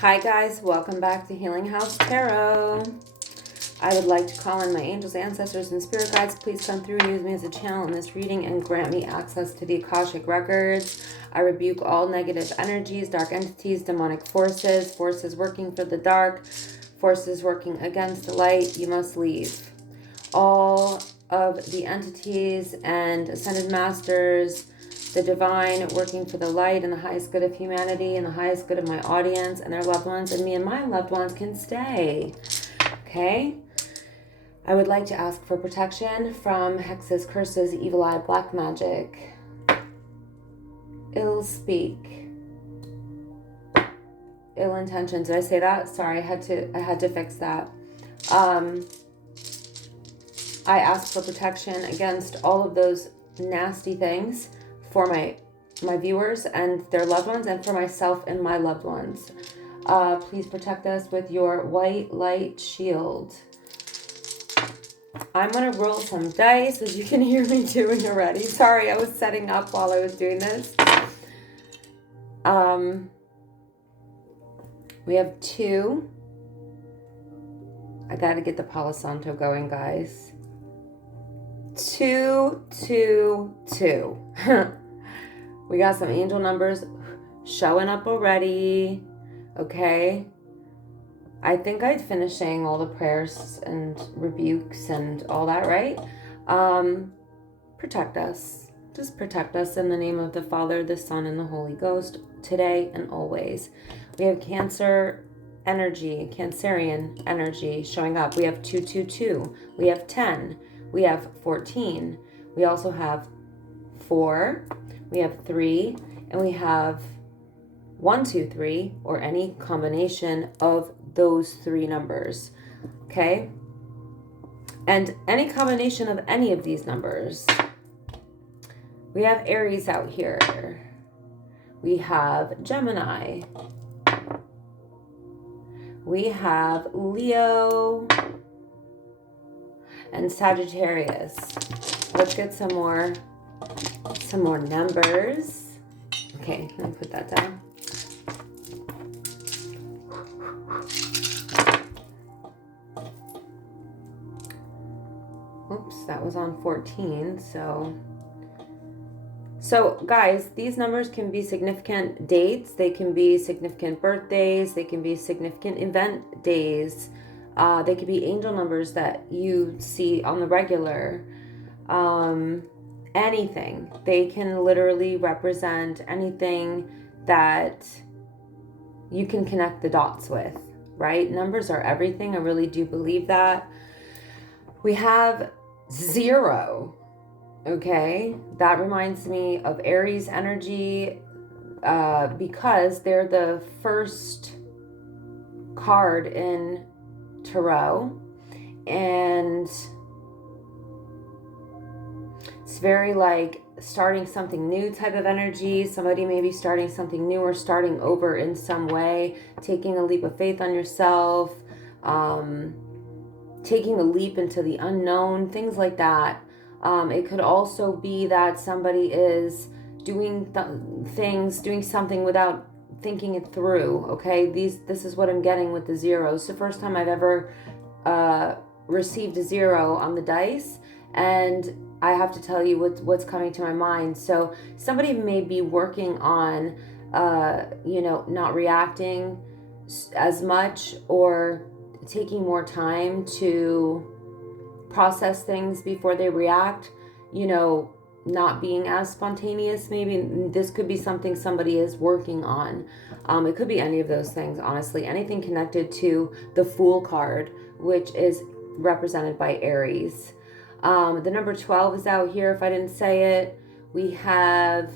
Hi guys, welcome back to Healing House Tarot. I would like to call in my angels, ancestors, and spirit guides. Please come through and use me as a channel in this reading and grant me access to the Akashic Records. I rebuke all negative energies, dark entities, demonic forces, forces working for the dark, forces working against the light. You must leave. All of the entities and ascended masters, the divine working for the light and the highest good of humanity and the highest good of my audience and their loved ones, and me and my loved ones can stay. Okay? I would like to ask for protection from hexes, curses, evil eye, black magic, ill speak, ill intentions. Did I say that? Sorry, I had to fix that. I ask for protection against all of those nasty things for my viewers and their loved ones, and for myself and my loved ones. Please protect us with your white light shield. I'm going to roll some dice, as you can hear me doing already. Sorry, I was setting up while I was doing this. We have 2. I got to get the Palo Santo going, guys. 2, 2, 2. We got some angel numbers showing up already. Okay. I think I'd finish saying all the prayers and rebukes and all that, right? Protect us. Just protect us in the name of the Father, the Son, and the Holy Ghost, today and always. We have Cancer energy, Cancerian energy showing up. We have 222. We have 10. We have 14. We also have 4. We have 3. And we have 1, 2, 3, or any combination of those 3 numbers. Okay? And any combination of any of these numbers. We have Aries out here. We have Gemini. We have Leo and Sagittarius. Let's get some more numbers. Okay, let me put that down. Oops, that was on 14, So guys, these numbers can be significant dates, they can be significant birthdays, they can be significant event days, they could be angel numbers that you see on the regular, anything. They can literally represent anything that you can connect the dots with, right? Numbers are everything. I really do believe that. We have 0. Okay, that reminds me of Aries energy, because they're the first card in tarot, and it's very like starting something new type of energy. Somebody may be starting something new or starting over in some way, taking a leap of faith on yourself, taking a leap into the unknown, things like that. It could also be that somebody is doing doing something without thinking it through. Okay, this is what I'm getting with the 0. It's the first time I've ever received a 0 on the dice, and I have to tell you what's coming to my mind. So somebody may be working on, not reacting as much, or taking more time to process things before they react, not being as spontaneous. Maybe this could be something somebody is working on. It could be any of those things, honestly. Anything connected to the Fool card, which is represented by Aries. The number 12 is out here, if I didn't say it. We have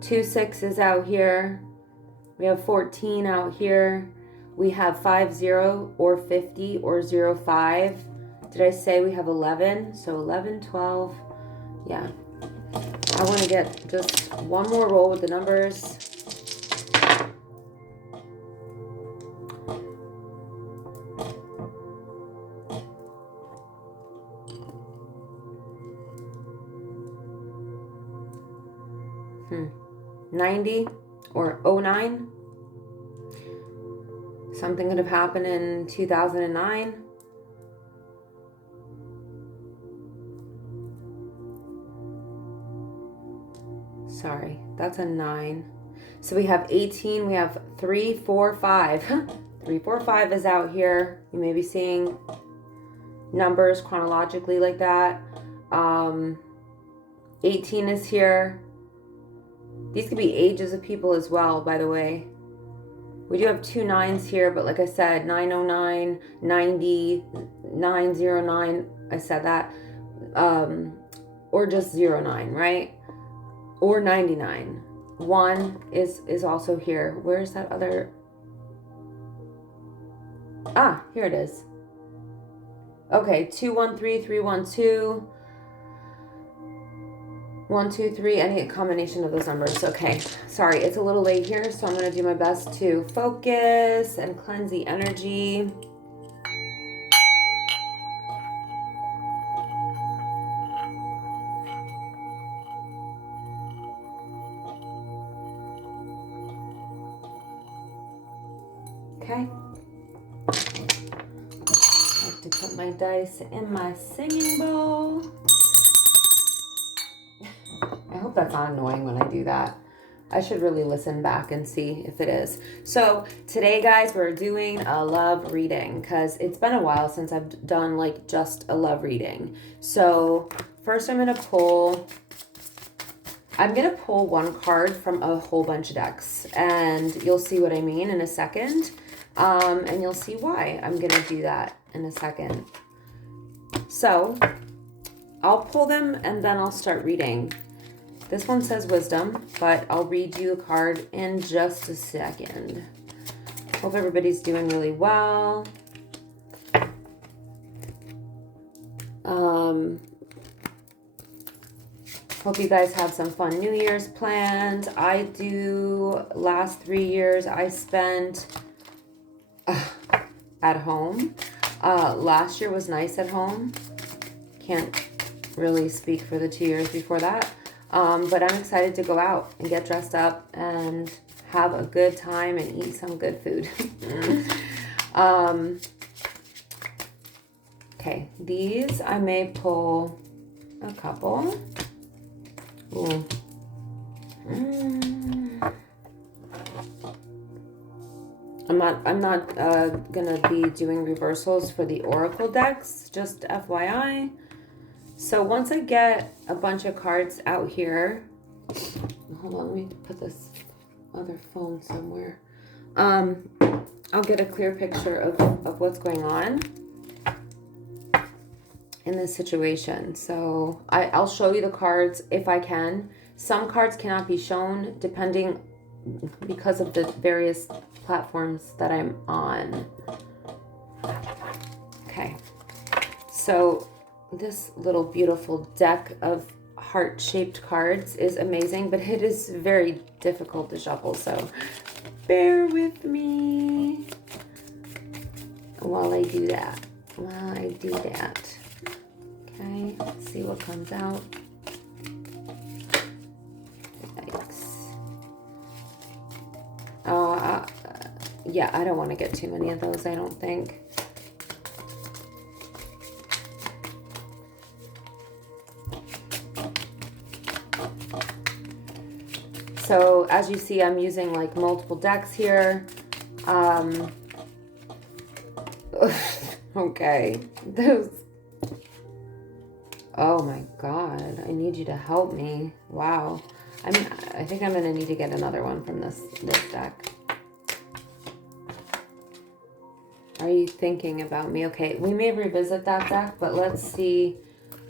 2 6s out here. We have 14 out here. We have 50 or 50 or 05. Did I say we have 11? So 11, 12. Yeah. I want to get just one more roll with the numbers. Hmm. 90 or 09. Something could have happened in 2009. Sorry, that's a 9. So we have 18, we have 3, 4, 5. 3, 4, 5 is out here. You may be seeing numbers chronologically like that. 18 is here. These could be ages of people as well, by the way. We do have 2 9s here, but like I said, 909, 90, 909, I said that. Or just 09, right? Or 99. 1 is also here. Where's that other? Ah, here it is. Okay, 213, 312, 123, any combination of those numbers. Okay, sorry, it's a little late here, so I'm going to do my best to focus and cleanse the energy. Okay. I have to put my dice in my singing bowl. I hope that's not annoying when I do that. I should really listen back and see if it is. So today, guys, we're doing a love reading because it's been a while since I've done like just a love reading. So first I'm going to pull one card from a whole bunch of decks, and you'll see what I mean in a second. And you'll see why I'm going to do that in a second. So I'll pull them and then I'll start reading. This one says wisdom, but I'll read you a card in just a second. Hope everybody's doing really well. Hope you guys have some fun New Year's plans. I do. Last 3 years I spent at home. Last year was nice at home. Can't really speak for the 2 years before that. But I'm excited to go out and get dressed up and have a good time and eat some good food. Okay, these I may pull a couple. Ooh. I'm not gonna be doing reversals for the Oracle decks, just FYI. So once I get a bunch of cards out here, hold on, let me put this other phone somewhere. I'll get a clear picture of what's going on in this situation. So I'll show you the cards if I can. Some cards cannot be shown because of the various platforms that I'm on. Okay, so this little beautiful deck of heart-shaped cards is amazing, but it is very difficult to shuffle, so bear with me while I do that. Okay, let's see what comes out. Yikes. Yeah, I don't want to get too many of those, I don't think. So as you see, I'm using like multiple decks here. Okay, those. Oh my God, I need you to help me. Wow. I think I'm gonna need to get another one from this deck. Are you thinking about me? Okay, we may revisit that deck, but let's see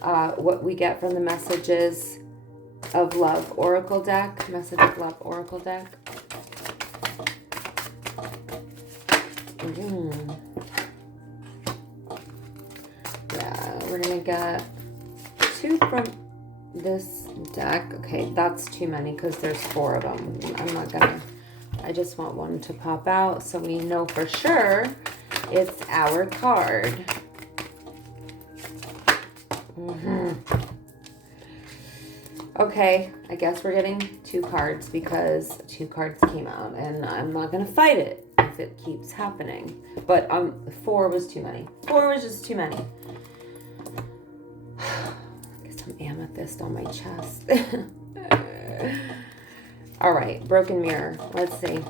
what we get from the Messages of Love Oracle deck. Message of Love Oracle deck. Yeah, we're gonna get 2 from this deck. Okay, that's too many because there's 4 of them. I just want one to pop out so we know for sure it's our card. Okay, I guess we're getting 2 cards because 2 cards came out, and I'm not gonna fight it if it keeps happening. But 4 was too many. 4 was just too many. Get some amethyst on my chest. All right, broken mirror. Let's see.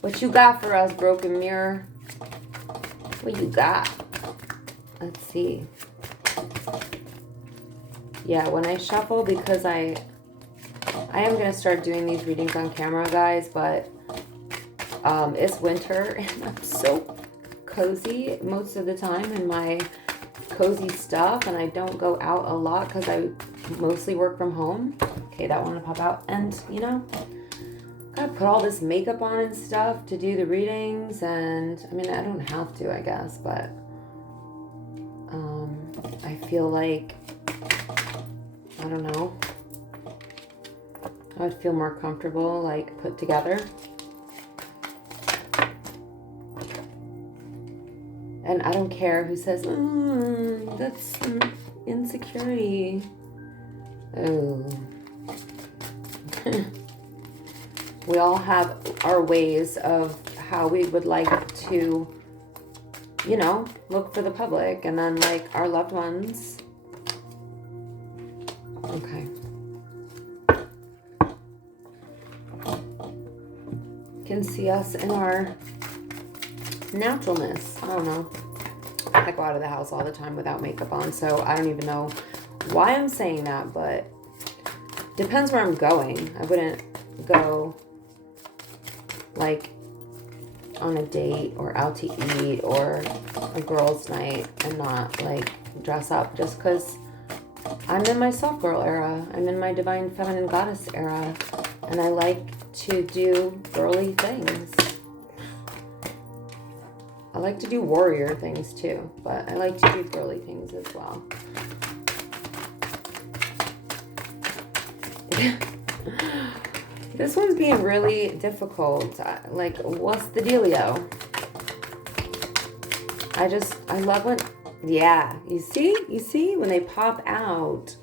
What you got for us, broken mirror? What you got? Let's see. Yeah, when I shuffle, because I am going to start doing these readings on camera, guys, but it's winter and I'm so cozy most of the time in my cozy stuff, and I don't go out a lot because I mostly work from home. Okay, that one to pop out. And, you know, gotta put all this makeup on and stuff to do the readings, and I mean, I don't have to, I guess, but I feel like, I don't know, I would feel more comfortable, like, put together. And I don't care who says, that's insecurity. Oh. We all have our ways of how we would like to, you know, look for the public, and then, like, our loved ones. Okay. Can see us in our naturalness. I don't know. I go out of the house all the time without makeup on, so I don't even know why I'm saying that, but depends where I'm going. I wouldn't go, like, on a date or out to eat or a girls' night and not, like, dress up just because I'm in my soft girl era. I'm in my divine feminine goddess era, and I like to do girly things. I like to do warrior things too, but I like to do girly things as well. This one's being really difficult. Like, what's the dealio? I love when, yeah, you see when they pop out.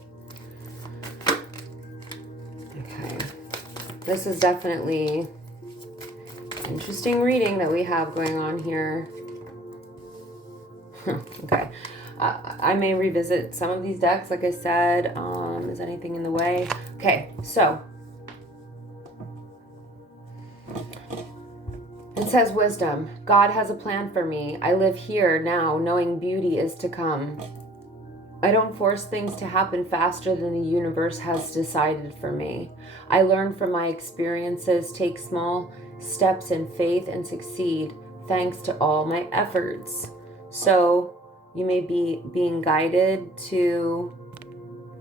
Okay, this is definitely interesting reading that we have going on here. Okay, I may revisit some of these decks, like I said. Is anything in the way? Okay, so it says wisdom. God has a plan for me. I live here now, knowing beauty is to come. I don't force things to happen faster than the universe has decided for me. I learn from my experiences, take small steps in faith, and succeed thanks to all my efforts. So you may be being guided to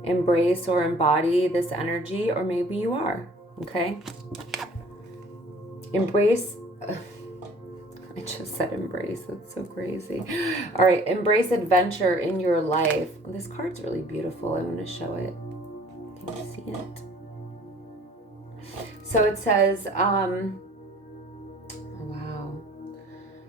embrace or embody this energy, or maybe you are, okay? Embrace. I just said embrace. That's so crazy. All right. Embrace adventure in your life. This card's really beautiful. I want to show it. Can you see it? So it says, wow.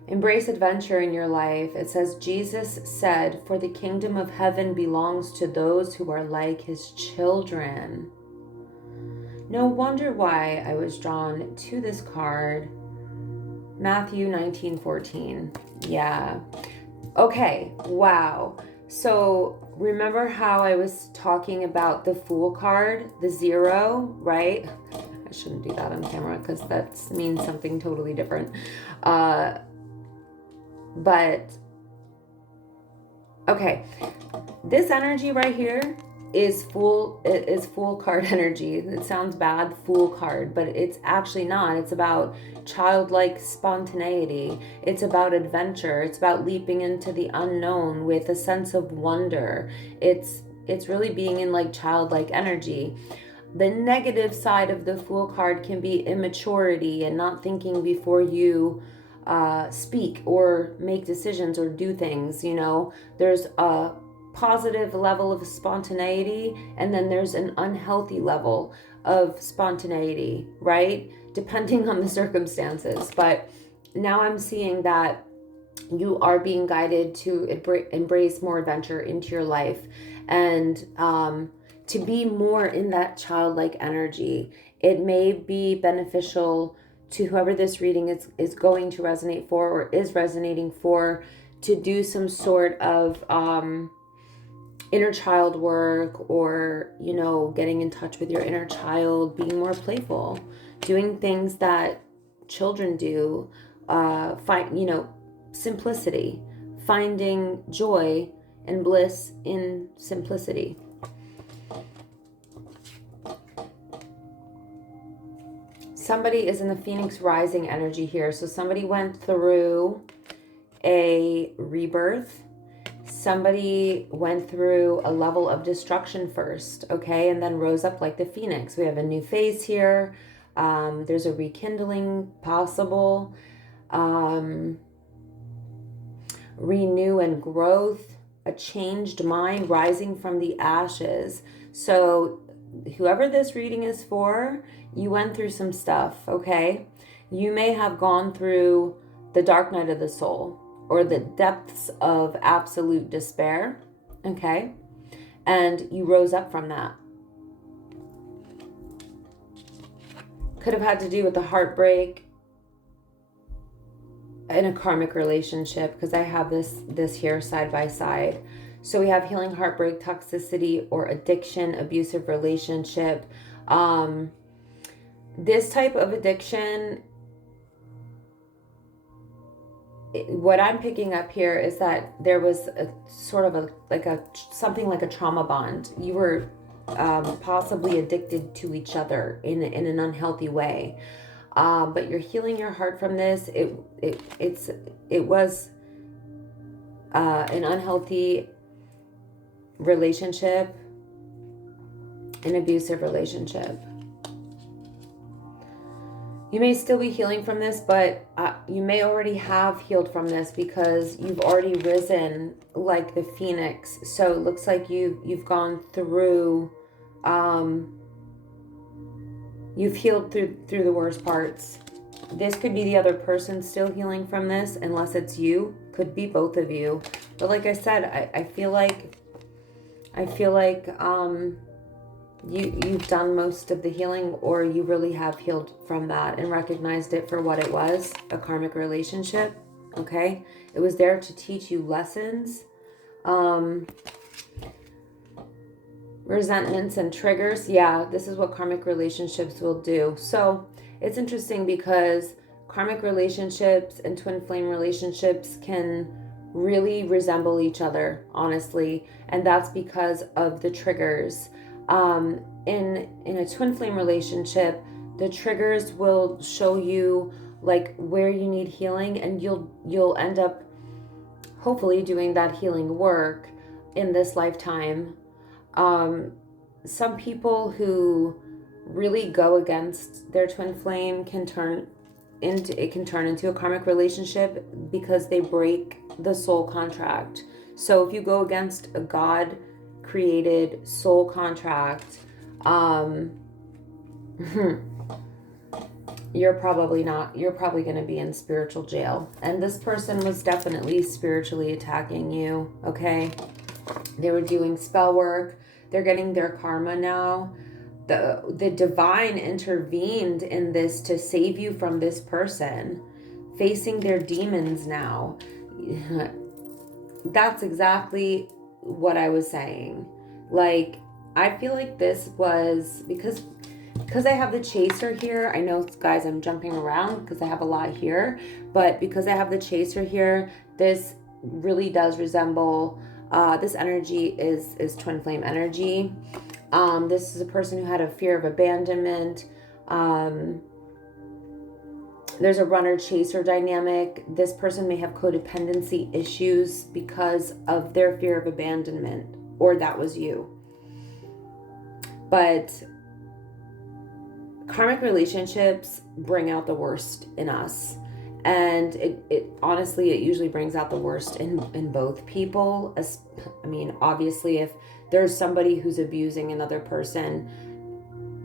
Embrace adventure in your life. It says, Jesus said, for the kingdom of heaven belongs to those who are like his children. No wonder why I was drawn to this card. Matthew 19:14. Yeah. Okay. Wow. So remember how I was talking about the Fool card, the 0, right? I shouldn't do that on camera because that means something totally different. But okay, this energy right here is Fool card energy. It sounds bad, Fool card, but it's actually not. It's about childlike spontaneity. It's about adventure. It's about leaping into the unknown with a sense of wonder. It's really being in, like, childlike energy. The negative side of the Fool card can be immaturity and not thinking before you speak or make decisions or do things. You know, there's a positive level of spontaneity, and then there's an unhealthy level of spontaneity, right? Depending on the circumstances. But now I'm seeing that you are being guided to embrace more adventure into your life, and to be more in that childlike energy. It may be beneficial to whoever this reading is going to resonate for, or is resonating for, to do some sort of inner child work, or, you know, getting in touch with your inner child, being more playful, doing things that children do, find, you know, simplicity, finding joy and bliss in simplicity. Somebody is in the Phoenix rising energy here. So somebody went through a rebirth. Somebody went through a level of destruction first, okay, and then rose up like the Phoenix. We have a new phase here. There's a rekindling possible. Renew and growth. A changed mind rising from the ashes. So whoever this reading is for, you went through some stuff, okay? You may have gone through the dark night of the soul, or the depths of absolute despair, okay? And you rose up from that. Could have had to do with the heartbreak in a karmic relationship, because I have this here side by side. So we have healing, heartbreak, toxicity, or addiction, abusive relationship. This type of addiction, what I'm picking up here is that there was a sort of something like a trauma bond. You were possibly addicted to each other in an unhealthy way. But you're healing your heart from this. It was an unhealthy relationship, an abusive relationship. You may still be healing from this, but you may already have healed from this, because you've already risen like the Phoenix. So it looks like you've gone through, you've healed through the worst parts. This could be the other person still healing from this, unless it's you. Could be both of you. But like I said, I feel like you've done most of the healing, or you really have healed from that and recognized it for what it was, a karmic relationship, okay? It was there to teach you lessons. Resentments and triggers. Yeah, this is what karmic relationships will do. So it's interesting, because karmic relationships and twin flame relationships can really resemble each other, honestly. And that's because of the triggers. In a twin flame relationship, the triggers will show you like where you need healing, and you'll end up hopefully doing that healing work in this lifetime. Some people who really go against their twin flame can turn into a karmic relationship, because they break the soul contract. So if you go against a God created soul contract, you're probably going to be in spiritual jail. And this person was definitely spiritually attacking you, okay? They were doing spell work. They're getting their karma now. The divine intervened in this to save you from this person facing their demons now. That's exactly what I was saying. Like, I feel like this was because I have the chaser here. I know, guys, I'm jumping around because I have a lot here, but because I have the chaser here, this really does resemble, this energy is twin flame energy. This is a person who had a fear of abandonment. There's a runner-chaser dynamic. This person may have codependency issues because of their fear of abandonment, or that was you. But karmic relationships bring out the worst in us. And it honestly, it usually brings out the worst in both people. I mean, obviously, if there's somebody who's abusing another person,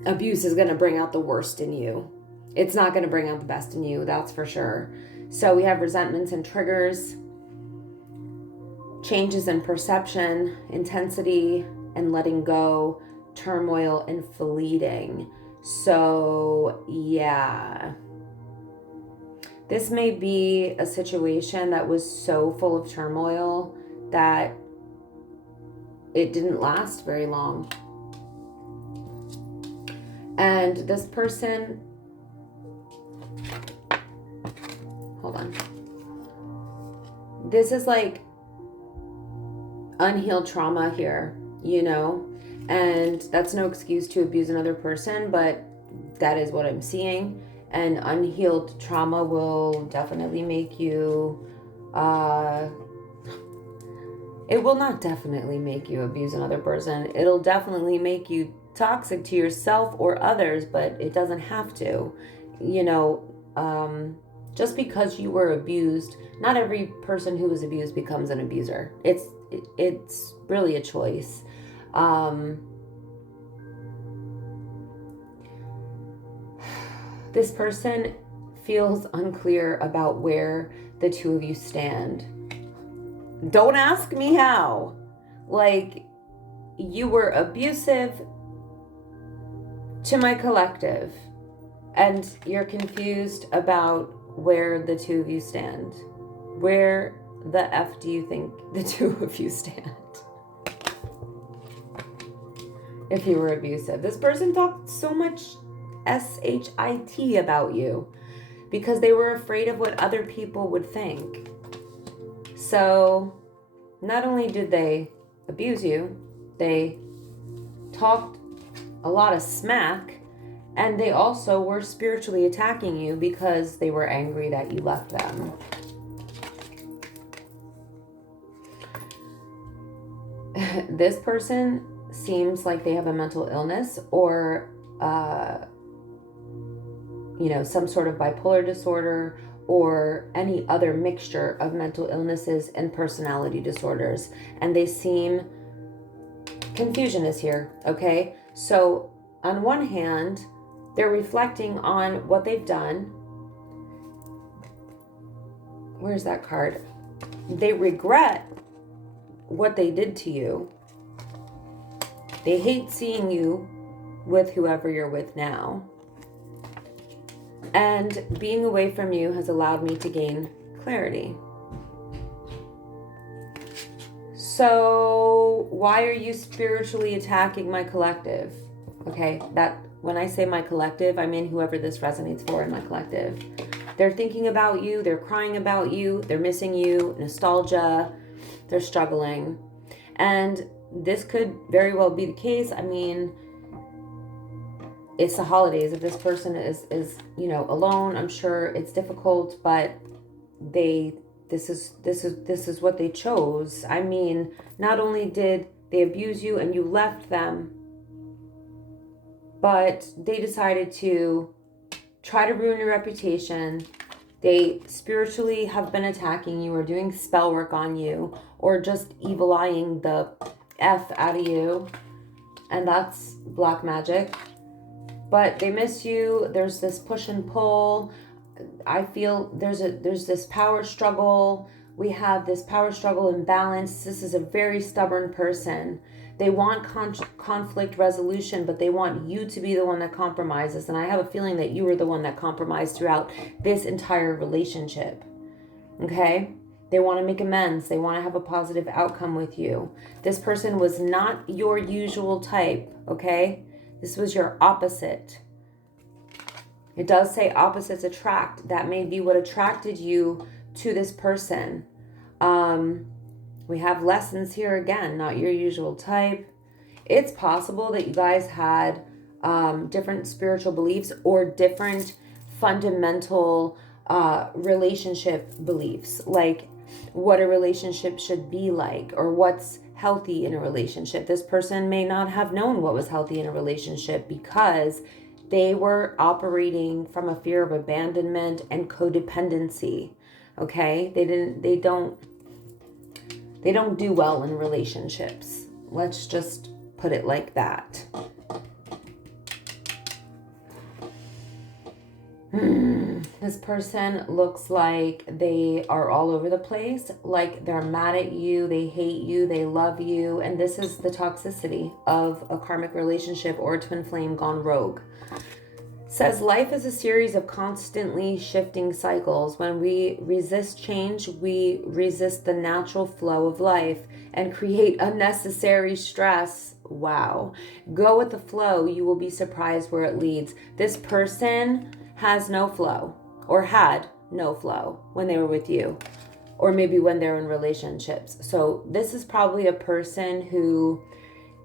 abuse is going to bring out the worst in you. It's not going to bring out the best in you, that's for sure. So we have resentments and triggers, changes in perception, intensity, and letting go, turmoil and fleeting. So yeah, this may be a situation that was so full of turmoil that it didn't last very long. And this person, hold on. This is like unhealed trauma here, you know? And that's no excuse to abuse another person, but that is what I'm seeing. And unhealed trauma will definitely make you, it will not definitely make you abuse another person. It'll definitely make you toxic to yourself or others, but it doesn't have to. You know, just because you were abused, not every person who was abused becomes an abuser. It's really a choice. This person feels unclear about where the two of you stand. Don't ask me how. Like, you were abusive to my collective, and you're confused about where the two of you stand. Where the F do you think the two of you stand? If you were abusive. This person talked so much shit about you because they were afraid of what other people would think. So not only did they abuse you, they talked a lot of smack, and they also were spiritually attacking you because they were angry that you left them. This person seems like they have a mental illness or some sort of bipolar disorder or any other mixture of mental illnesses and personality disorders. And they seem, confusion is here, okay? So on one hand, they're reflecting on what they've done. Where's that card? They regret what they did to you. They hate seeing you with whoever you're with now. And being away from you has allowed me to gain clarity. So why are you spiritually attacking my collective? Okay, that when I say my collective, I mean whoever this resonates for in my collective. They're thinking about you, they're crying about you, they're missing you, nostalgia, they're struggling. And this could very well be the case. I mean, it's the holidays. If this person is alone, I'm sure it's difficult, but this is what they chose. I mean, not only did they abuse you and you left them, but they decided to try to ruin your reputation. They spiritually have been attacking you or doing spell work on you or just evil-eyeing the F out of you. And that's black magic. But they miss you. There's this push and pull. I feel there's this power struggle. We have this power struggle imbalance. This is a very stubborn person. They want conflict resolution, but they want you to be the one that compromises. And I have a feeling that you were the one that compromised throughout this entire relationship. Okay? They want to make amends. They want to have a positive outcome with you. This person was not your usual type, okay? This was your opposite. It does say opposites attract. That may be what attracted you to this person. We have lessons here again, not your usual type. It's possible that you guys had different spiritual beliefs or different fundamental relationship beliefs, like what a relationship should be like or what's healthy in a relationship. This person may not have known what was healthy in a relationship because they were operating from a fear of abandonment and codependency. Okay? They don't do well in relationships. Let's just put it like that. This person looks like they are all over the place, like they're mad at you, they hate you, they love you, and this is the toxicity of a karmic relationship or a twin flame gone rogue. Says life is a series of constantly shifting cycles. When we resist change, we resist the natural flow of life and create unnecessary stress. Wow. Go with the flow. You will be surprised where it leads. This person has no flow, or had no flow when they were with you, or maybe when they're in relationships. So this is probably a person who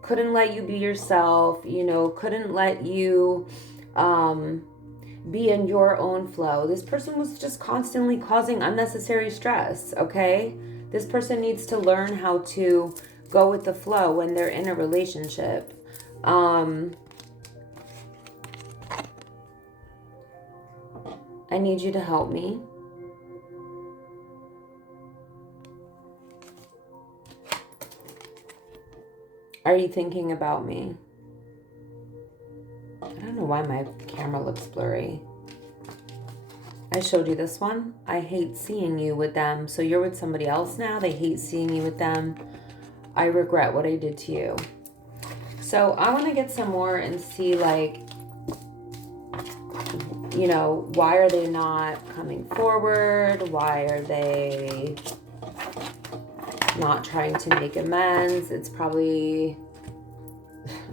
couldn't let you be yourself, couldn't let you be in your own flow. This person was just constantly causing unnecessary stress, okay? This person needs to learn how to go with the flow when they're in a relationship. I need you to help me. Are you thinking about me? I don't know why my camera looks blurry. I showed you this one. I hate seeing you with them. So you're with somebody else now. They hate seeing you with them. I regret what I did to you. So I want to get some more and see, like, why are they not coming forward? Why are they not trying to make amends? It's probably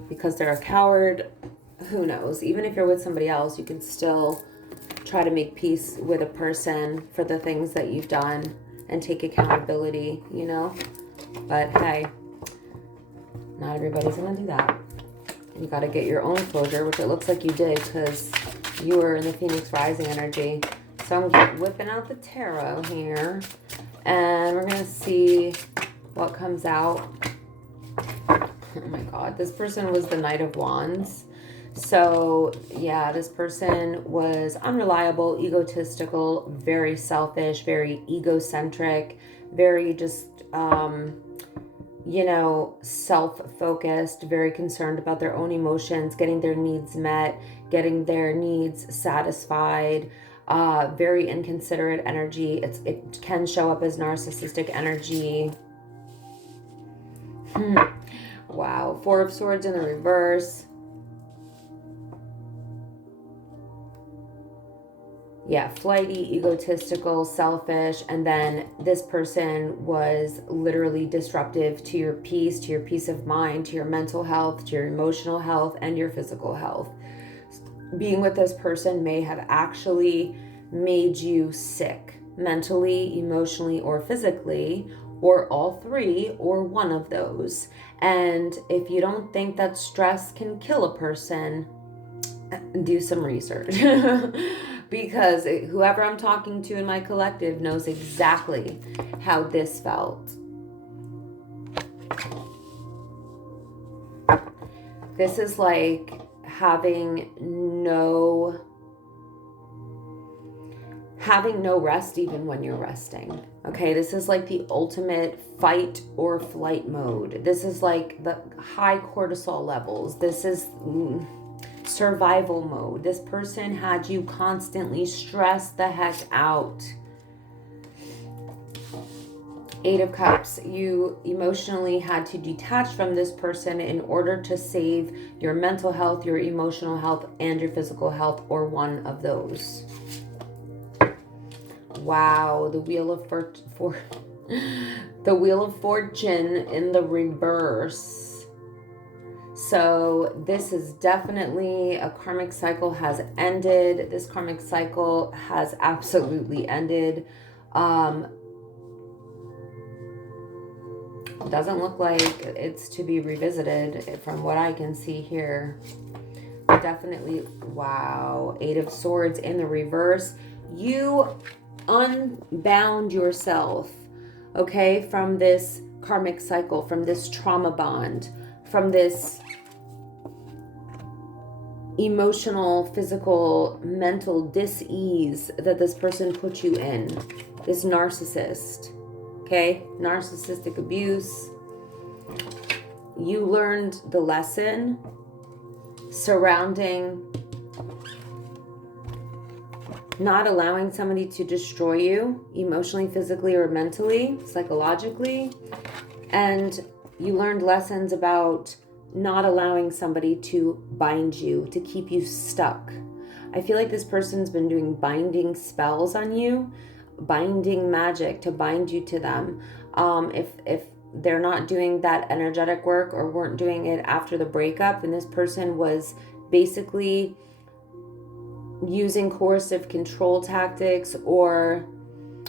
because they're a coward. Who knows? Even if you're with somebody else, you can still try to make peace with a person for the things that you've done and take accountability, But hey, not everybody's gonna do that. You got to get your own closure, which it looks like you did, because you were in the Phoenix Rising energy. So I'm whipping out the tarot here, and we're gonna see what comes out. Oh my God, this person was the Knight of Wands. So yeah, this person was unreliable, egotistical, very selfish, very egocentric, very just, self-focused, very concerned about their own emotions, getting their needs met, getting their needs satisfied, very inconsiderate energy. It can show up as narcissistic energy. Wow. Four of Swords in the reverse. Yeah, flighty, egotistical, selfish, and then this person was literally disruptive to your peace of mind, to your mental health, to your emotional health, and your physical health. Being with this person may have actually made you sick, mentally, emotionally, or physically, or all three, or one of those. And if you don't think that stress can kill a person, do some research. Because whoever I'm talking to in my collective knows exactly how this felt. This is like having no rest even when you're resting. Okay, this is like the ultimate fight or flight mode. This is like the high cortisol levels. This is survival mode. This person had you constantly stressed the heck out. Eight of Cups. You emotionally had to detach from this person in order to save your mental health, your emotional health, and your physical health, or one of those. Wow, the Wheel of the Wheel of Fortune in the reverse. So this is definitely a karmic cycle has ended. This karmic cycle has absolutely ended. Doesn't look like it's to be revisited from what I can see here. Definitely, wow. Eight of Swords in the reverse. You unbound yourself, okay, from this karmic cycle, from this trauma bond, from this emotional, physical, mental dis-ease that this person put you in. This narcissist, okay? Narcissistic abuse. You learned the lesson surrounding not allowing somebody to destroy you emotionally, physically, or mentally, psychologically. And you learned lessons about not allowing somebody to bind you, to keep you stuck. I feel like this person's been doing binding spells on you, binding magic to bind you to them. If they're not doing that energetic work or weren't doing it after the breakup, and this person was basically using coercive control tactics or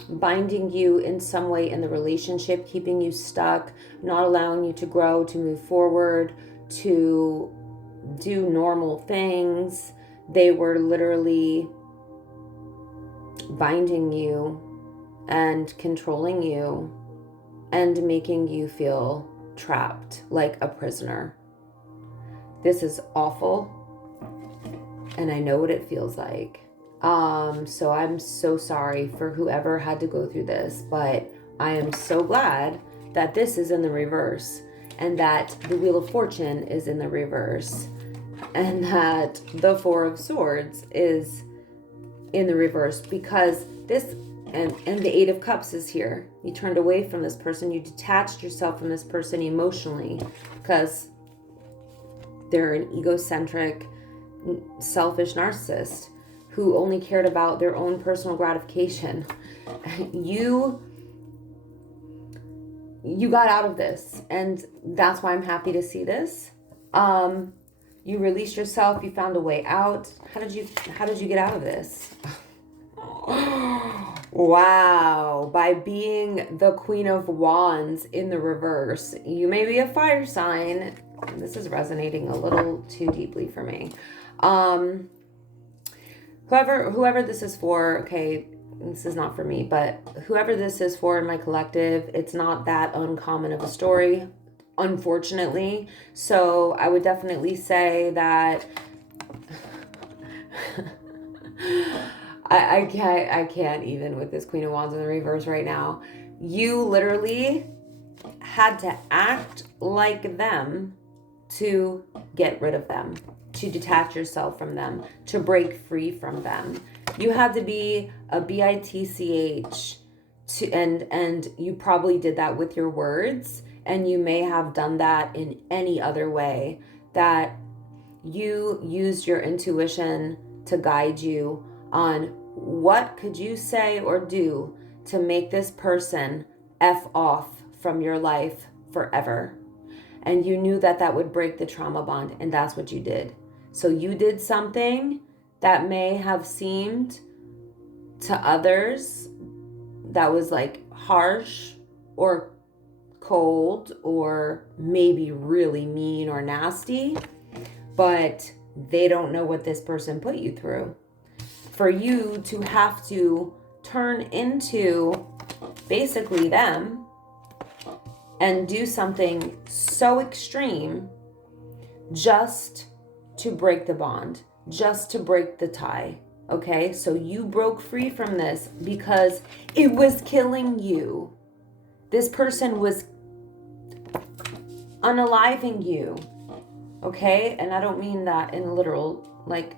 binding you in some way in the relationship, keeping you stuck, not allowing you to grow, to move forward, to do normal things. They were literally binding you and controlling you and making you feel trapped like a prisoner. This is awful, and I know what it feels like. So I'm so sorry for whoever had to go through this, but I am so glad that this is in the reverse, and that the Wheel of Fortune is in the reverse, and that the Four of Swords is in the reverse, because this, and the Eight of Cups is here. You turned away from this person. You detached yourself from this person emotionally because they're an egocentric, selfish narcissist who only cared about their own personal gratification. You got out of this, and that's why I'm happy to see this. You released yourself. You found a way out. How did you get out of this? Wow. By being the Queen of Wands in the reverse. You may be a fire sign. This is resonating a little too deeply for me. Whoever this is for, okay, this is not for me, but whoever this is for in my collective, it's not that uncommon of a story, unfortunately. So I would definitely say that I can't even with this Queen of Wands in the reverse right now. You literally had to act like them to get rid of them, to detach yourself from them, to break free from them. You had to be a bitch and you probably did that with your words, and you may have done that in any other way, that you used your intuition to guide you on what could you say or do to make this person F off from your life forever. And you knew that that would break the trauma bond, and that's what you did. So you did something that may have seemed to others that was like harsh or cold or maybe really mean or nasty, but they don't know what this person put you through. For you to have to turn into basically them and do something so extreme just to break the bond, just to break the tie. Okay, so you broke free from this because it was killing you. This person was unaliving you. Okay, and I don't mean that in literal, like,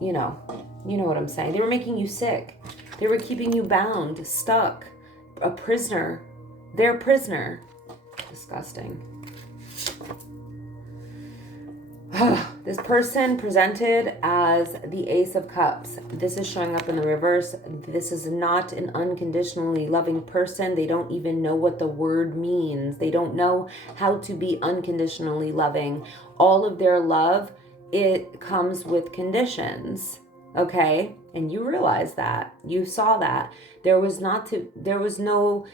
you know what I'm saying. They were making you sick. They were keeping you bound, stuck, a prisoner. They're a prisoner. Disgusting. This person presented as the Ace of Cups. This is showing up in the reverse. This is not an unconditionally loving person. They don't even know what the word means. They don't know how to be unconditionally loving. All of their love, it comes with conditions. Okay? And you realize that. You saw that. There was no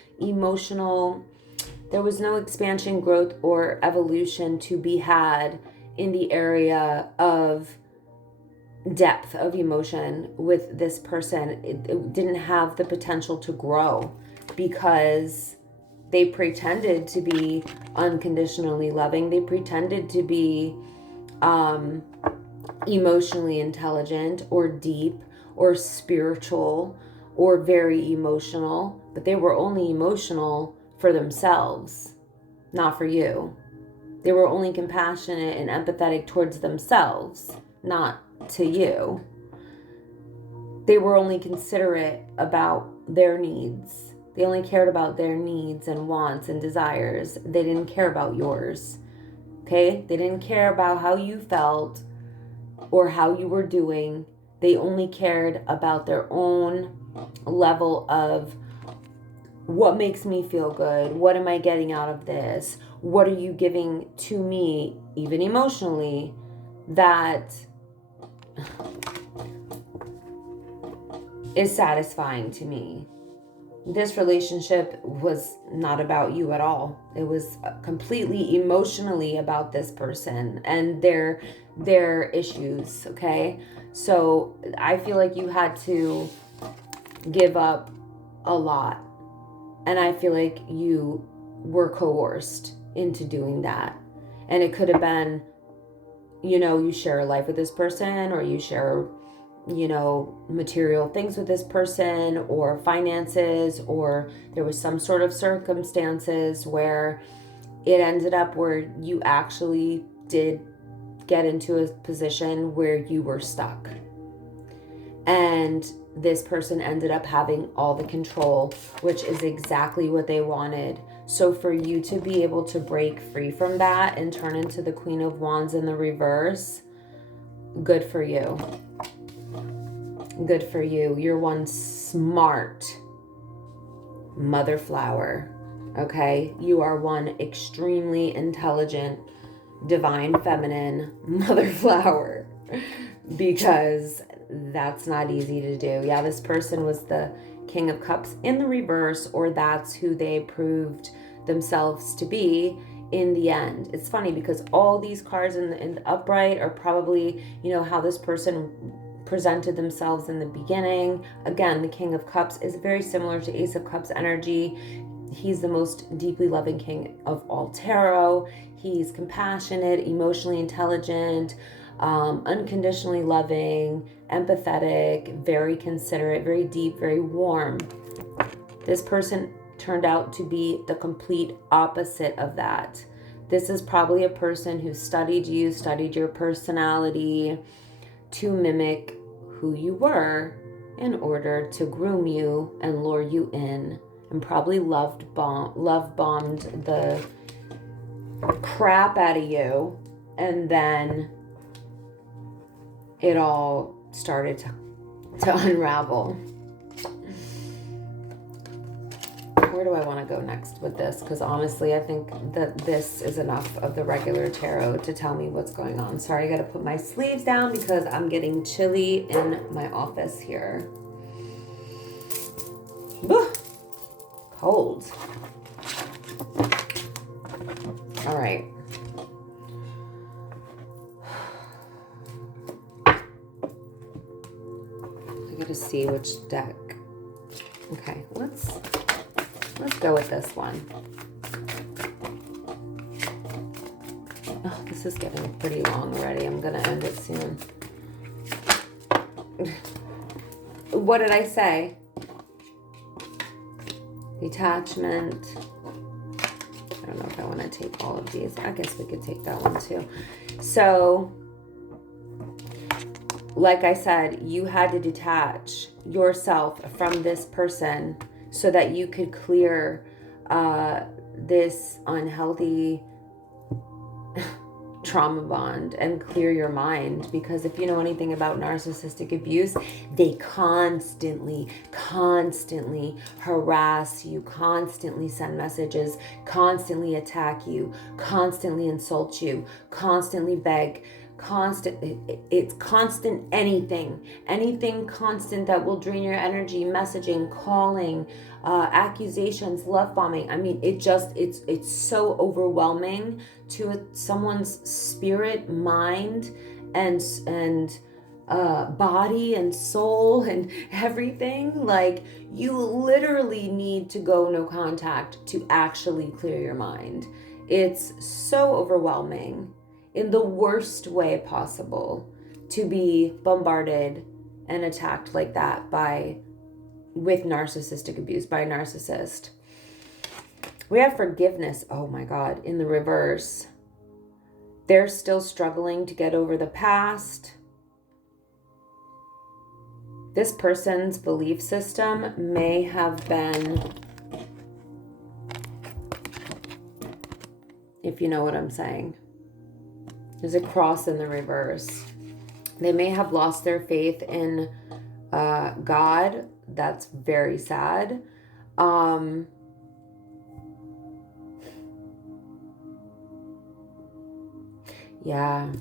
expansion, growth, or evolution to be had in the area of depth of emotion with this person. It didn't have the potential to grow because they pretended to be unconditionally loving. They pretended to be emotionally intelligent or deep or spiritual or very emotional, but they were only emotional for themselves, not for you. They were only compassionate and empathetic towards themselves, not to you. they were only considerate about their needs. They only cared about their needs and wants and desires. They didn't care about yours. Okay? They didn't care about how you felt or how you were doing. They only cared about their own level of what makes me feel good? What am I getting out of this? What are you giving to me, even emotionally, that is satisfying to me? This relationship was not about you at all. It was completely emotionally about this person and their issues, okay? So I feel like you had to give up a lot. And I feel like you were coerced into doing that. And it could have been, you share a life with this person, or you share, material things with this person, or finances, or there was some sort of circumstances where it ended up where you actually did get into a position where you were stuck. And this person ended up having all the control, which is exactly what they wanted. So for you to be able to break free from that and turn into the Queen of Wands in the reverse, good for you. Good for you. You're one smart mother flower, okay? You are one extremely intelligent, divine feminine mother flower, because that's not easy to do. Yeah, this person was the King of Cups in the reverse, or that's who they proved themselves to be in the end. It's funny because all these cards in the upright are probably, how this person presented themselves in the beginning. Again, the King of Cups is very similar to Ace of Cups energy. He's the most deeply loving king of all tarot. He's compassionate, emotionally intelligent, unconditionally loving, empathetic, very considerate, very deep, very warm. This person turned out to be the complete opposite of that. This is probably a person who studied you, studied your personality to mimic who you were in order to groom you and lure you in, and probably love bombed the crap out of you, and then it all started to unravel. Where do I want to go next with this? Because honestly, I think that this is enough of the regular tarot to tell me what's going on. Sorry, I got to put my sleeves down because I'm getting chilly in my office here. Whew. Cold. All right. I got to see which deck. Okay, let's go with this one. Oh, this is getting pretty long already. I'm going to end it soon. What did I say? Detachment. I don't know if I want to take all of these. I guess we could take that one too. So, like I said, you had to detach yourself from this person so that you could clear this unhealthy trauma bond and clear your mind. Because if you know anything about narcissistic abuse, they constantly harass you, constantly send messages, constantly attack you, constantly insult you, constantly beg, it's constant anything constant that will drain your energy, messaging, calling, accusations, love bombing. I mean, it's so overwhelming to someone's spirit, mind, and body and soul and everything. Like, you literally need to go no contact to actually clear your mind. It's so overwhelming in the worst way possible to be bombarded and attacked like that with narcissistic abuse by a narcissist. We have forgiveness. Oh my God. In the reverse, they're still struggling to get over the past. this person's belief system may have been, if you know what I'm saying. There's a cross in the reverse. They may have lost their faith in God. That's very sad. Yeah.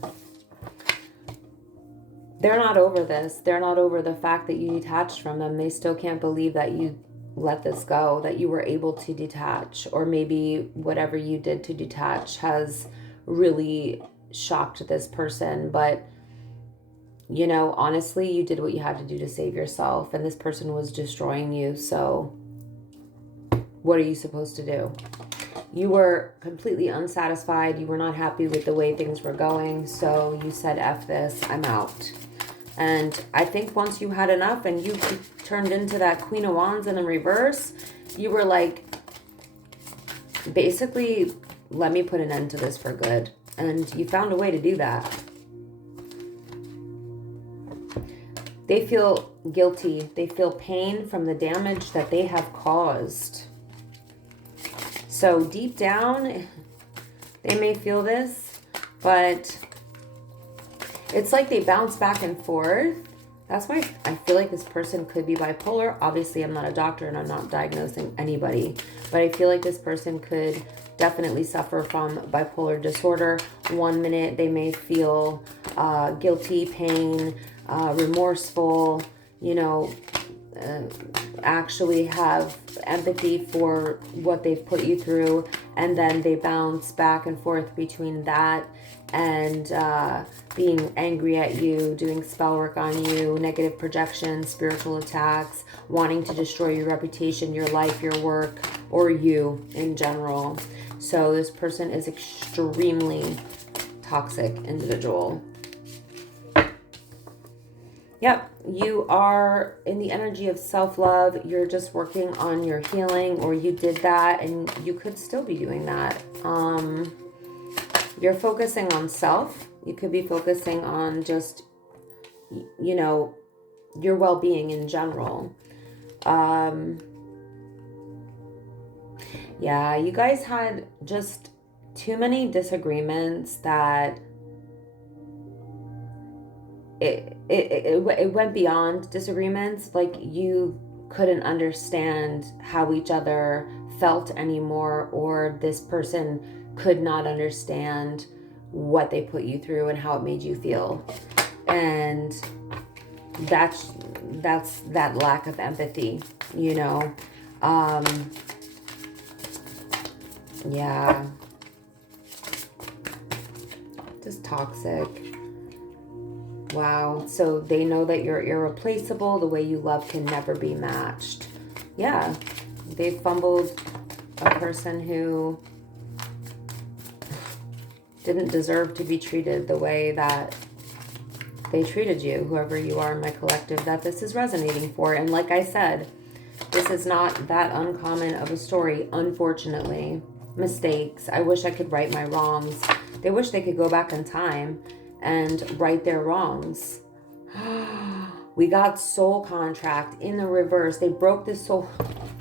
They're not over this. They're not over the fact that you detached from them. They still can't believe that you let this go, that you were able to detach, or maybe whatever you did to detach has really shocked this person. But, you know, honestly, you did what you had to do to save yourself, and this person was destroying you. So what are you supposed to do? You were completely unsatisfied. You were not happy with the way things were going. So you said, F this, I'm out. And I think once you had enough and you turned into that Queen of Wands in the reverse, you were like, basically, let me put an end to this for good. And you found a way to do that. They feel guilty. They feel pain from the damage that they have caused. So deep down, they may feel this, but it's like they bounce back and forth. That's why I feel like this person could be bipolar. Obviously, I'm not a doctor and I'm not diagnosing anybody, but I feel like this person could definitely suffer from bipolar disorder. One minute they may feel guilty, pain, remorseful, you know, actually have empathy for what they've put you through, and then they bounce back and forth between that and being angry at you, doing spell work on you, negative projections, spiritual attacks, wanting to destroy your reputation, your life, your work, or you in general. So this person is extremely toxic individual. Yep, you are in the energy of self-love. You're just working on your healing, or you did that and you could still be doing that. You're focusing on self. You could be focusing on just, you know, your well-being in general. Yeah, you guys had just too many disagreements that it went beyond disagreements. Like, you couldn't understand how each other felt anymore, or this person could not understand what they put you through and how it made you feel. And that's that lack of empathy, you know. Yeah, just toxic. Wow. So they know that you're irreplaceable. The way you love can never be matched. Yeah. They fumbled a person who didn't deserve to be treated the way that they treated you, whoever you are in my collective that this is resonating for. And like I said, this is not that uncommon of a story, unfortunately. Mistakes. I wish I could right my wrongs. They wish they could go back in time and right their wrongs. We got soul contract in the reverse. They broke the soul.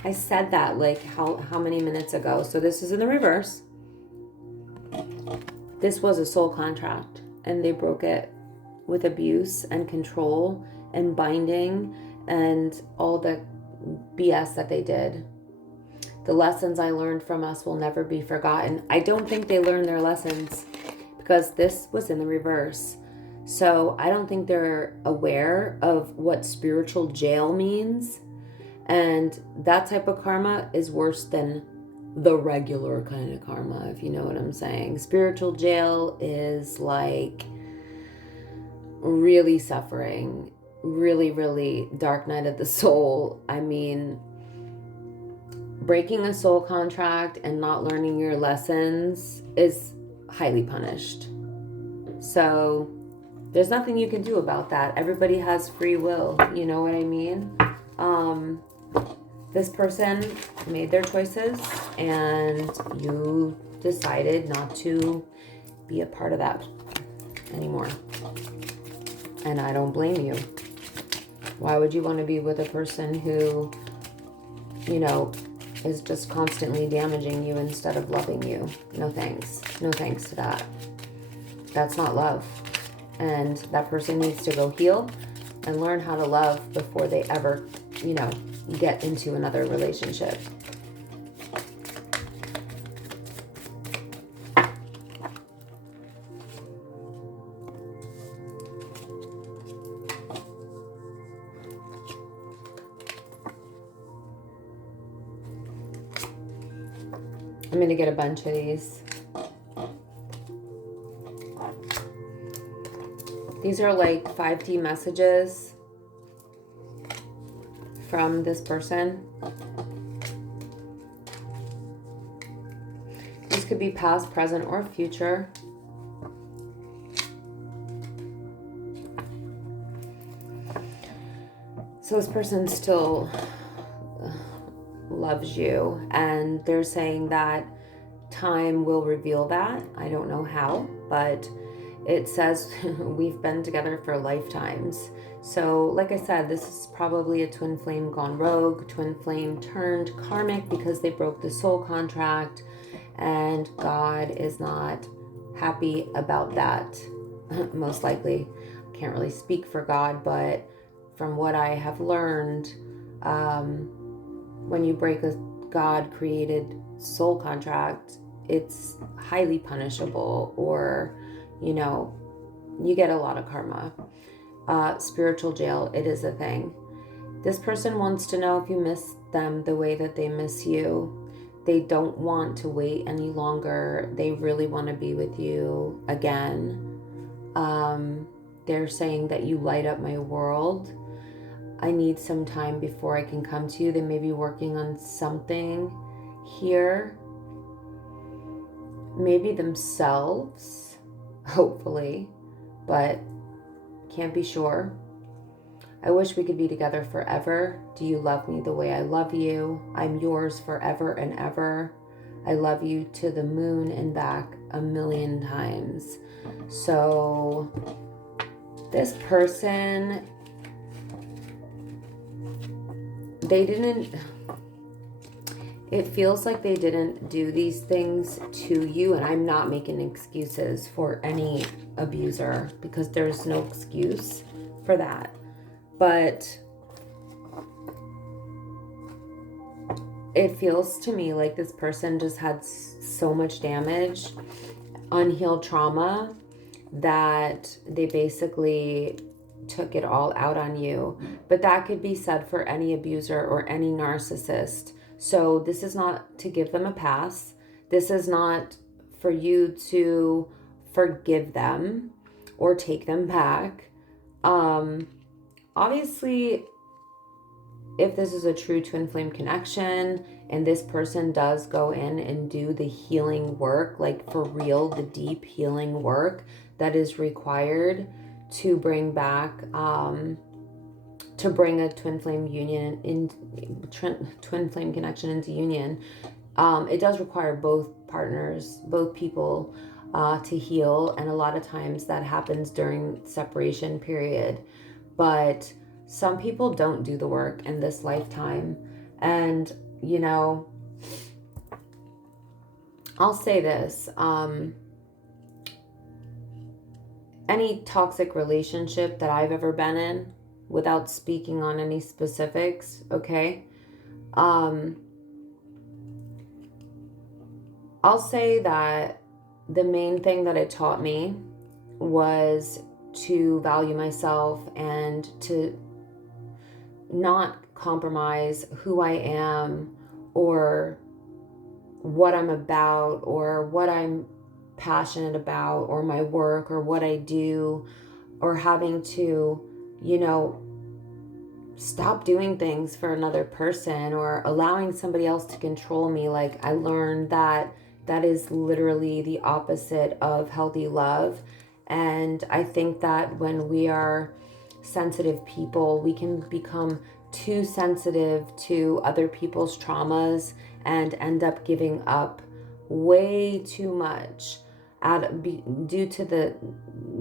I said that like how many minutes ago? So this is in the reverse. This was a soul contract, and they broke it with abuse and control and binding and all the BS that they did. The lessons I learned from us will never be forgotten. I don't think they learned their lessons, because this was in the reverse. So I don't think they're aware of what spiritual jail means. And that type of karma is worse than the regular kind of karma, if you know what I'm saying. Spiritual jail is like really suffering, really, really dark night of the soul. I mean, breaking a soul contract and not learning your lessons is highly punished. So there's nothing you can do about that. Everybody has free will, you know what I mean? This person made their choices and you decided not to be a part of that anymore. And I don't blame you. Why would you want to be with a person who, you know, is just constantly damaging you instead of loving you? No thanks. No thanks to that. That's not love. And that person needs to go heal and learn how to love before they ever, you know, get into another relationship. I'm going to get a bunch of these. These are like 5D messages from this person. This could be past, present, or future. So this person still loves you, and they're saying that time will reveal that. I don't know how, but it says we've been together for lifetimes. So like I said, this is probably a twin flame gone rogue, twin flame turned karmic because they broke the soul contract, and God is not happy about that. Most likely. I can't really speak for God, but from what I have learned, when you break a God created soul contract, it's highly punishable, or, you know, you get a lot of karma. Spiritual jail, it is a thing. This person wants to know if you miss them the way that they miss you. They don't want to wait any longer. They really want to be with you again. They're saying that you light up my world. I need some time before I can come to you. They may be working on something here. Maybe themselves, hopefully, but can't be sure. I wish we could be together forever. Do you love me the way I love you? I'm yours forever and ever. I love you to the moon and back 1,000,000 times. So this person, it feels like they didn't do these things to you, and I'm not making excuses for any abuser because there's no excuse for that. But it feels to me like this person just had so much damage, unhealed trauma, that they basically took it all out on you. But that could be said for any abuser or any narcissist. So this is not to give them a pass. This is not for you to forgive them or take them back. Obviously, if this is a true twin flame connection and this person does go in and do the healing work, like for real, the deep healing work that is required to bring back, to bring a twin flame union in, twin flame connection into union, it does require both partners, both people to heal. And a lot of times that happens during separation period. But some people don't do the work in this lifetime. And, you know, I'll say this, any toxic relationship that I've ever been in, without speaking on any specifics, okay, I'll say that the main thing that it taught me was to value myself and to not compromise who I am or what I'm about or what I'm passionate about or my work or what I do, or having to, you know, stop doing things for another person or allowing somebody else to control me. Like, I learned that that is literally the opposite of healthy love. And I think that when we are sensitive people, we can become too sensitive to other people's traumas and end up giving up way too much due to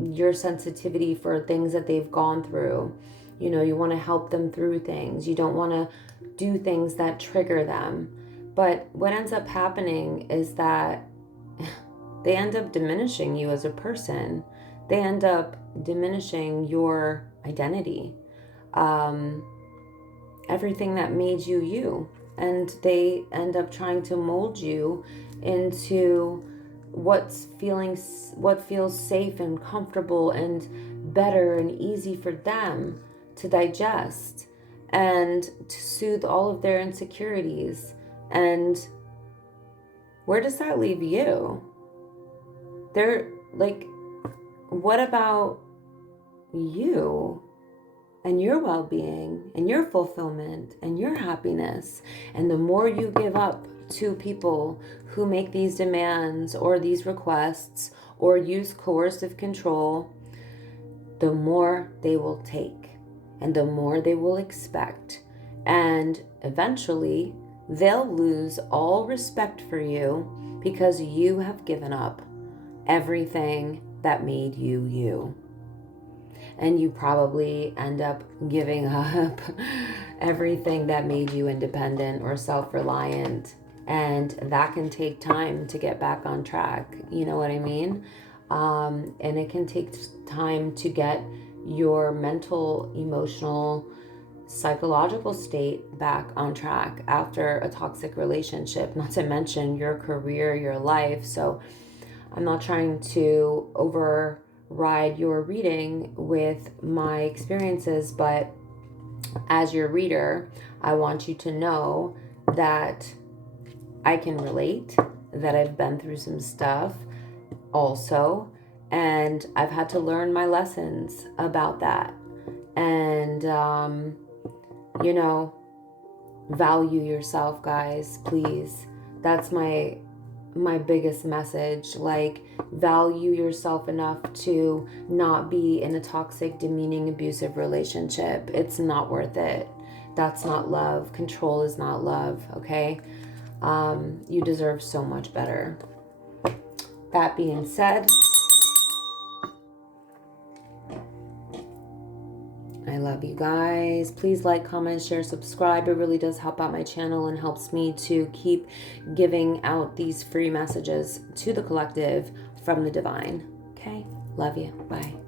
your sensitivity for things that they've gone through. You know, you want to help them through things. You don't want to do things that trigger them. But what ends up happening is that they end up diminishing you as a person. They end up diminishing your identity, everything that made you you. And they end up trying to mold you into what feels safe and comfortable and better and easy for them to digest and to soothe all of their insecurities. And where does that leave you? They're like, what about you and your well-being and your fulfillment and your happiness? And the more you give up to people who make these demands or these requests or use coercive control, the more they will take and the more they will expect. And eventually they'll lose all respect for you because you have given up everything that made you you. And you probably end up giving up everything that made you independent or self-reliant. And that can take time to get back on track. You know what I mean? And it can take time to get your mental, emotional, psychological state back on track after a toxic relationship, not to mention your career, your life. So I'm not trying to override your reading with my experiences, but as your reader, I want you to know that I can relate, that I've been through some stuff also, and I've had to learn my lessons about that. And, you know, value yourself, guys, please. That's my biggest message. Like, value yourself enough to not be in a toxic, demeaning, abusive relationship. It's not worth it. That's not love. Control is not love, okay? You deserve so much better. That being said, I love you guys. Please like, comment, share, subscribe. It really does help out my channel and helps me to keep giving out these free messages to the collective from the divine. Okay? Love you. Bye.